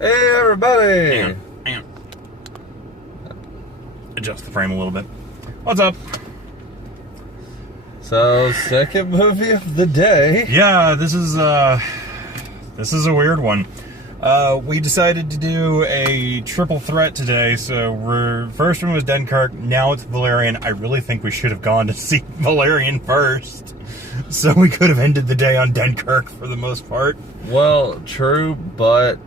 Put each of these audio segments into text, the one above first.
Hey, everybody! Hang on. Adjust the frame a little bit. What's up? So, second movie of the day. Yeah, this is a weird one. We decided to do a triple threat today, so first one was Dunkirk, now it's Valerian. I really think we should have gone to see Valerian first, so we could have ended the day on Dunkirk for the most part. Well, true, but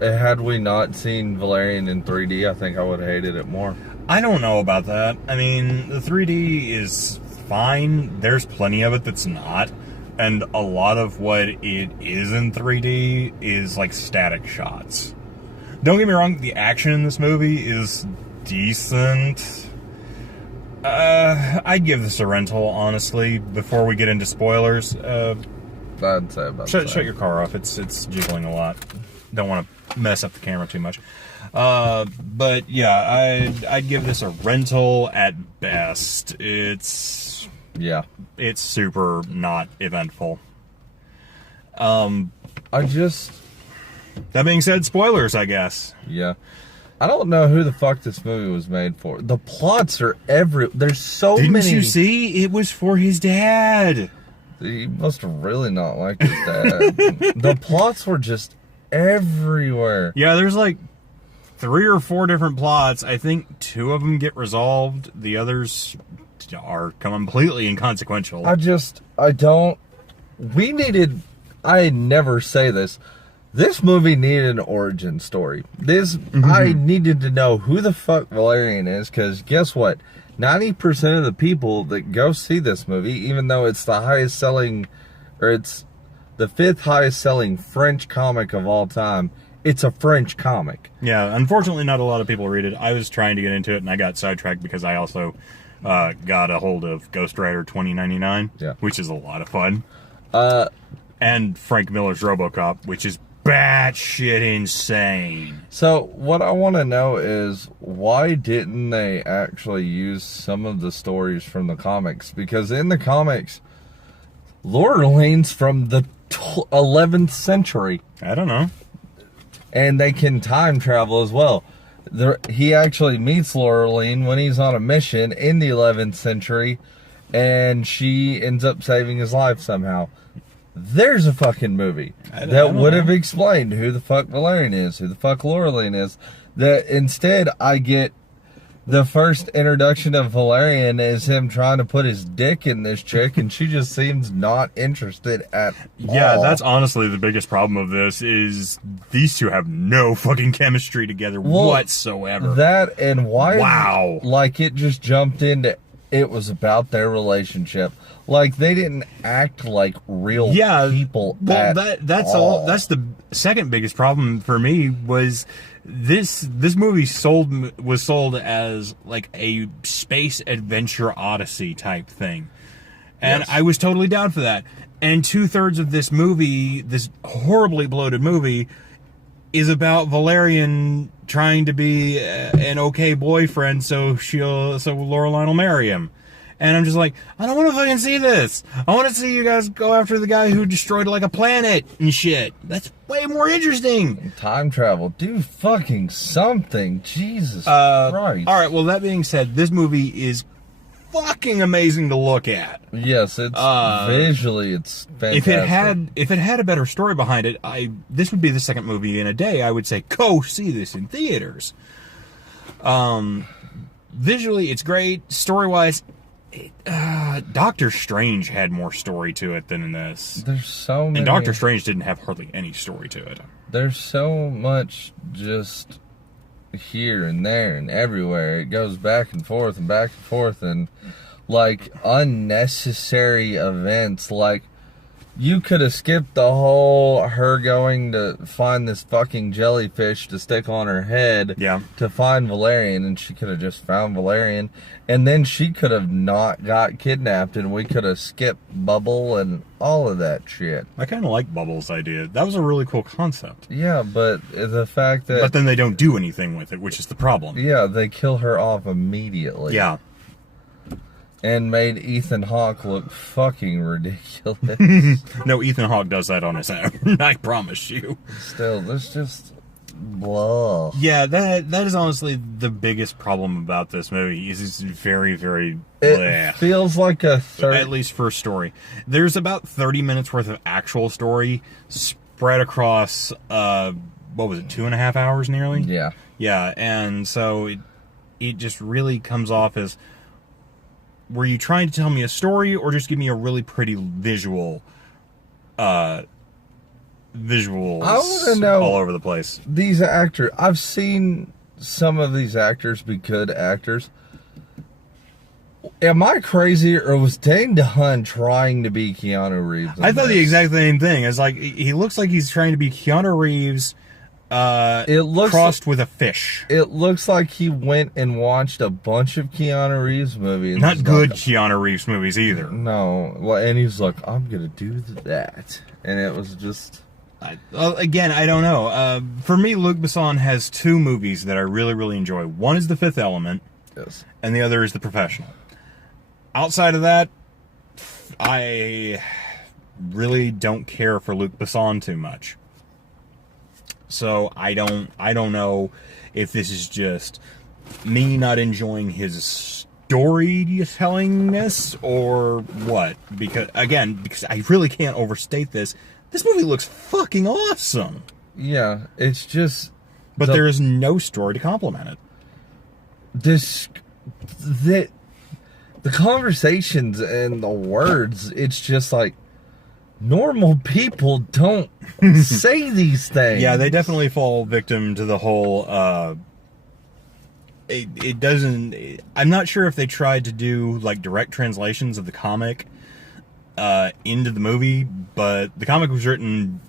had we not seen Valerian in 3D, I think I would have hated it more. I don't know about that. I mean, the 3D is fine. There's plenty of it that's not. And a lot of what it is in 3D is like static shots. Don't get me wrong, the action in this movie is decent. I'd give this a rental, honestly, before we get into spoilers. I'd say about Shut your car off. It's jiggling a lot. Don't want to mess up the camera too much. But yeah, I'd give this a rental at best. It's super not eventful. That being said, spoilers, I guess. Yeah. I don't know who the fuck this movie was made for. The plots are there's so many. Didn't you see? It was for his dad. He must have really not liked his dad. The plots were just everywhere. Yeah, there's like 3 or 4 different plots. I think 2 of them get resolved. The others are completely inconsequential. I never say this. This movie needed an origin story. I needed to know who the fuck Valerian is, because guess what? 90% of the people that go see this movie, even though it's the highest selling, or it's the 5th highest selling French comic of all time, it's a French comic. Yeah, unfortunately not a lot of people read it. I was trying to get into it and I got sidetracked because I also got a hold of Ghost Rider 2099, which is a lot of fun. And Frank Miller's RoboCop, which is batshit insane. So what I want to know is, why didn't they actually use some of the stories from the comics? Because in the comics, Laura Lane's from the 11th century. I don't know. And they can time travel as well. He actually meets Laura Lane when he's on a mission in the 11th century, and she ends up saving his life somehow. There's a fucking movie that would have explained who the fuck Valerian is, who the fuck Laura Lane is. That instead, I get the first introduction of Valerian is him trying to put his dick in this chick, and she just seems not interested at all. Yeah, that's honestly the biggest problem of this, is these two have no fucking chemistry together whatsoever. That and why... Wow. Like, it just jumped into... It was about their relationship. Like, they didn't act like real people at that's all. That's the second biggest problem for me, was this movie was sold as like a space adventure odyssey type thing. And I was totally down for that. And 2/3 of this movie, this horribly bloated movie, is about Valerian trying to be an okay boyfriend, so Laureline will marry him. And I'm just like, I don't want to fucking see this. I want to see you guys go after the guy who destroyed like a planet and shit. That's way more interesting. Time travel. Do fucking something. Jesus Christ. Alright, well, that being said, this movie is fucking amazing to look at. Yes, it's visually, it's fantastic. If it had a better story behind it, this would be the second movie in a day. I would say, go see this in theaters. Visually, it's great. Story-wise, Doctor Strange had more story to it than in this. There's so many... And Doctor Strange didn't have hardly any story to it. There's so much just here and there and everywhere. It goes back and forth and like unnecessary events. Like, you could have skipped the whole her going to find this fucking jellyfish to stick on her head to find Valerian, and she could have just found Valerian, and then she could have not got kidnapped, and we could have skipped Bubble and all of that shit. I kind of like Bubble's idea. That was a really cool concept. Yeah, but the fact that... But then they don't do anything with it, which is the problem. Yeah, they kill her off immediately. Yeah. And made Ethan Hawke look fucking ridiculous. No, Ethan Hawke does that on his own. I promise you. Still, there's just blah. Yeah, that is honestly the biggest problem about this movie. Is it's very, very It bleh. feels like a At least first story. There's about 30 minutes worth of actual story spread across, what was it, 2.5 hours nearly? Yeah. Yeah, and so it just really comes off as, were you trying to tell me a story or just give me a really pretty visuals I want to know all over the place? These actors, I've seen some of these actors be good actors. Am I crazy, or was Dane DeHaan trying to be Keanu Reeves? I thought the exact same thing. It's like, he looks like he's trying to be Keanu Reeves crossed with a fish. It looks like he went and watched a bunch of Keanu Reeves movies. Not good Keanu Reeves movies either. No. Well, and he's like, I'm going to do that. And it was just... Again, I don't know. For me, Luc Besson has two movies that I really, really enjoy. One is The Fifth Element, Yes. and the other is The Professional. Outside of that, I really don't care for Luc Besson too much. So I don't know if this is just me not enjoying his storytellingness or what. Because I really can't overstate this. This movie looks fucking awesome. Yeah, it's just... But there is no story to complement it. The conversations and the words, it's just like, normal people don't say these things. Yeah, they definitely fall victim to the whole, it doesn't... I'm not sure if they tried to do, like, direct translations of the comic into the movie, but the comic was written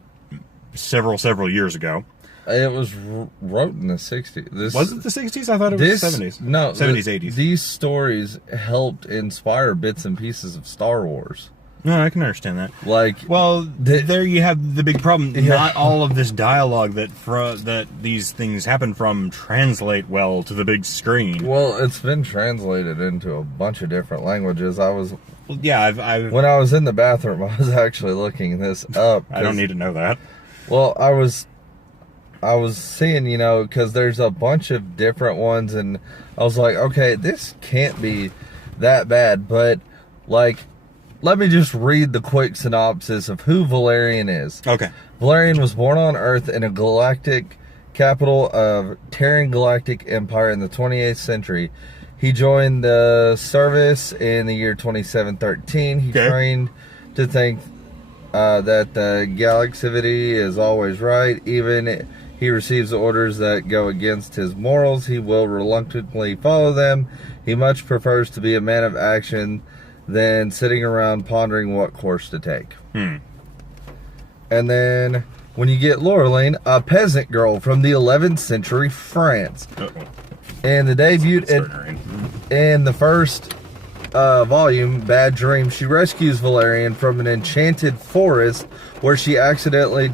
several years ago. It was wrote in the 60s. Was it the 60s? I thought it was the 70s. No. 70s, 80s. These stories helped inspire bits and pieces of Star Wars. No, I can understand that. Like, well, there you have the big problem. Yeah. Not all of this dialogue that these things happen from translate well to the big screen. well, it's been translated into a bunch of different languages. Yeah, I've When I was in the bathroom, I was actually looking this up. I don't need to know that. Well, I was seeing, because there's a bunch of different ones, and I was like, okay, this can't be that bad, but, like, let me just read the quick synopsis of who Valerian is. Okay. Valerian was born on Earth in a galactic capital of Terran Galactic Empire in the 28th century. He joined the service in the year 2713. He trained to think that the galaxivity is always right. Even he receives orders that go against his morals, he will reluctantly follow them. He much prefers to be a man of action than sitting around pondering what course to take. And then when you get Laureline, a peasant girl from the 11th century France. And the debut in the first volume, Bad Dream, she rescues Valerian from an enchanted forest where she accidentally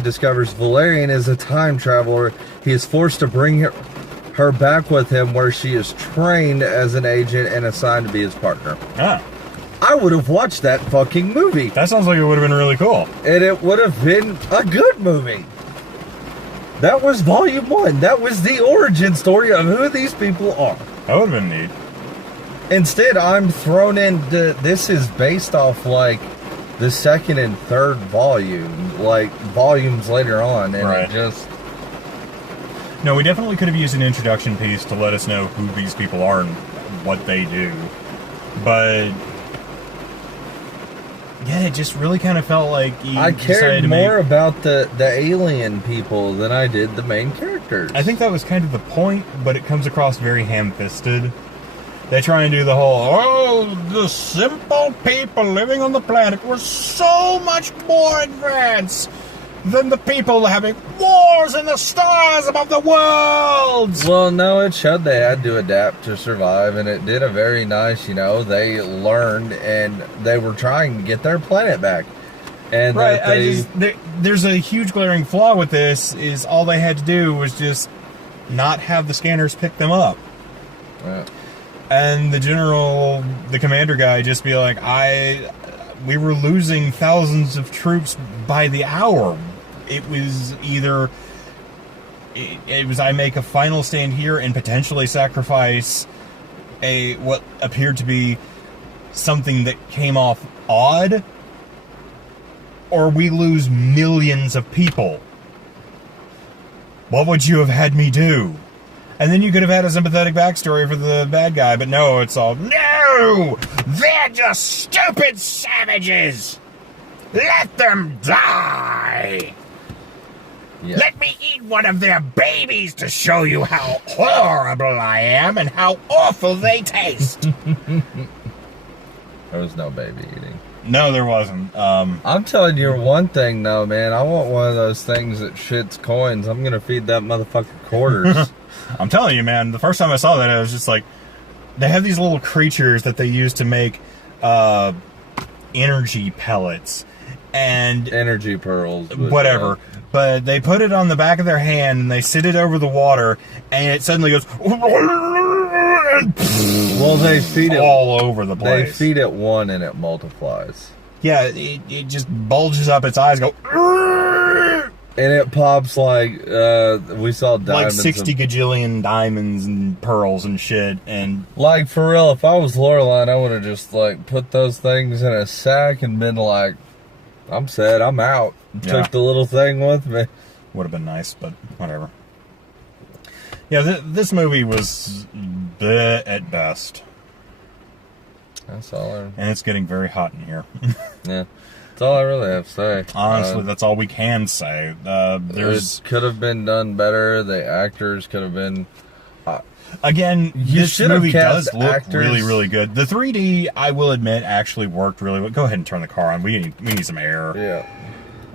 discovers Valerian is a time traveler. He is forced to bring her back with him, where she is trained as an agent and assigned to be his partner. I would have watched that fucking movie. That sounds like it would have been really cool. And it would have been a good movie. That was volume 1. That was the origin story of who these people are. That would have been neat. Instead, I'm thrown into... This is based off, like, the second and third volume. Like, volumes later on. And it just... No, we definitely could have used an introduction piece to let us know who these people are and what they do. But... yeah, it just really kind of felt like I cared more about the alien people than I did the main characters. I think that was kind of the point, but it comes across very ham-fisted. They try and do the whole, the simple people living on the planet were so much more advanced than the people having wars in the stars above the worlds. Well, no, it showed they had to adapt to survive, and it did a very nice, they learned, and they were trying to get their planet back. And there's a huge glaring flaw with this, is all they had to do was just not have the scanners pick them up. Yeah. And the commander guy just be like, we were losing thousands of troops by the hour. It was either, it was I make a final stand here and potentially sacrifice what appeared to be something that came off odd, or we lose millions of people. What would you have had me do? And then you could have had a sympathetic backstory for the bad guy, but no, it's all, no! They're just stupid savages! Let them die! Yeah. Let me eat one of their babies to show you how horrible I am and how awful they taste! There was no baby eating. No, there wasn't. I'm telling you one thing, though, man. I want one of those things that shits coins. I'm going to feed that motherfucker quarters. I'm telling you, man, the first time I saw that, I was just like, they have these little creatures that they use to make energy pellets and Energy pearls. whatever. But they put it on the back of their hand and they sit it over the water, and it suddenly goes Well, they feed it all over the place. They feed it one and it multiplies. Yeah, it just bulges up its eyes, go And it pops like we saw diamonds. like 60 gajillion diamonds and pearls and shit. And Like, for real, if I was Loreline, I would have just like put those things in a sack and been like, I'm set, I'm out. Yeah. Took the little thing with me. would have been nice, but whatever. Yeah, this movie was bleh at best. That's all. And it's getting very hot in here. Yeah, that's all I really have to say. Honestly, that's all we can say. There's It could have been done better. The actors could have been. Again, You this should have movie cast does look actors. really, really good. The 3D, I will admit, actually worked really well. Go ahead and turn the car on. We need some air. Yeah.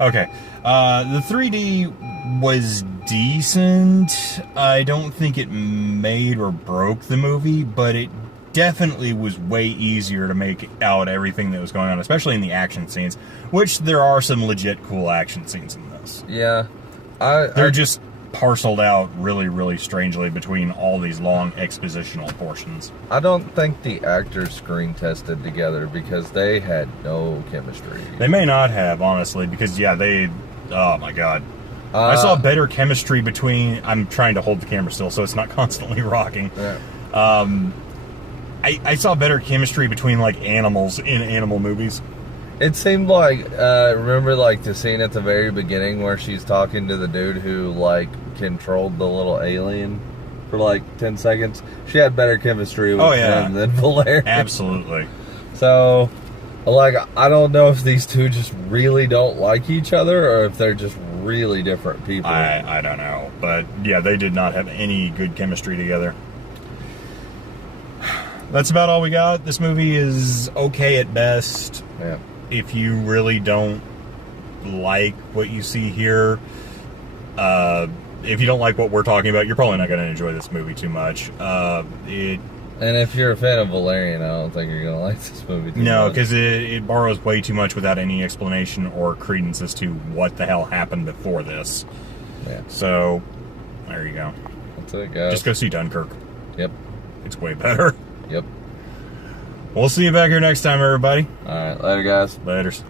Okay. The 3D was decent. I don't think it made or broke the movie, but it definitely was way easier to make out everything that was going on, especially in the action scenes, which there are some legit cool action scenes in this. Yeah. They're just parceled out really, really strangely between all these long expositional portions. I don't think the actors screen tested together because they had no chemistry. They may not have, honestly, because, yeah, oh my god. I saw better chemistry between, I'm trying to hold the camera still so it's not constantly rocking. Yeah. I saw better chemistry between, like, animals in animal movies. It seemed like, remember, like, the scene at the very beginning where she's talking to the dude who, like, controlled the little alien for, like, 10 seconds? She had better chemistry with him than Valerian. Absolutely. So, like, I don't know if these two just really don't like each other or if they're just really different people. I don't know. But, yeah, they did not have any good chemistry together. That's about all we got. This movie is okay at best. Yeah. If you really don't like what you see here, if you don't like what we're talking about, you're probably not going to enjoy this movie too much. And if you're a fan of Valerian, I don't think you're going to like this movie too No, much. because it borrows way too much without any explanation or credence as to what the hell happened before this. Yeah. So, there you go. That's it, guys. Just go see Dunkirk. Yep. It's way better. Yep. We'll see you back here next time, everybody. All right. Later, guys. Laters.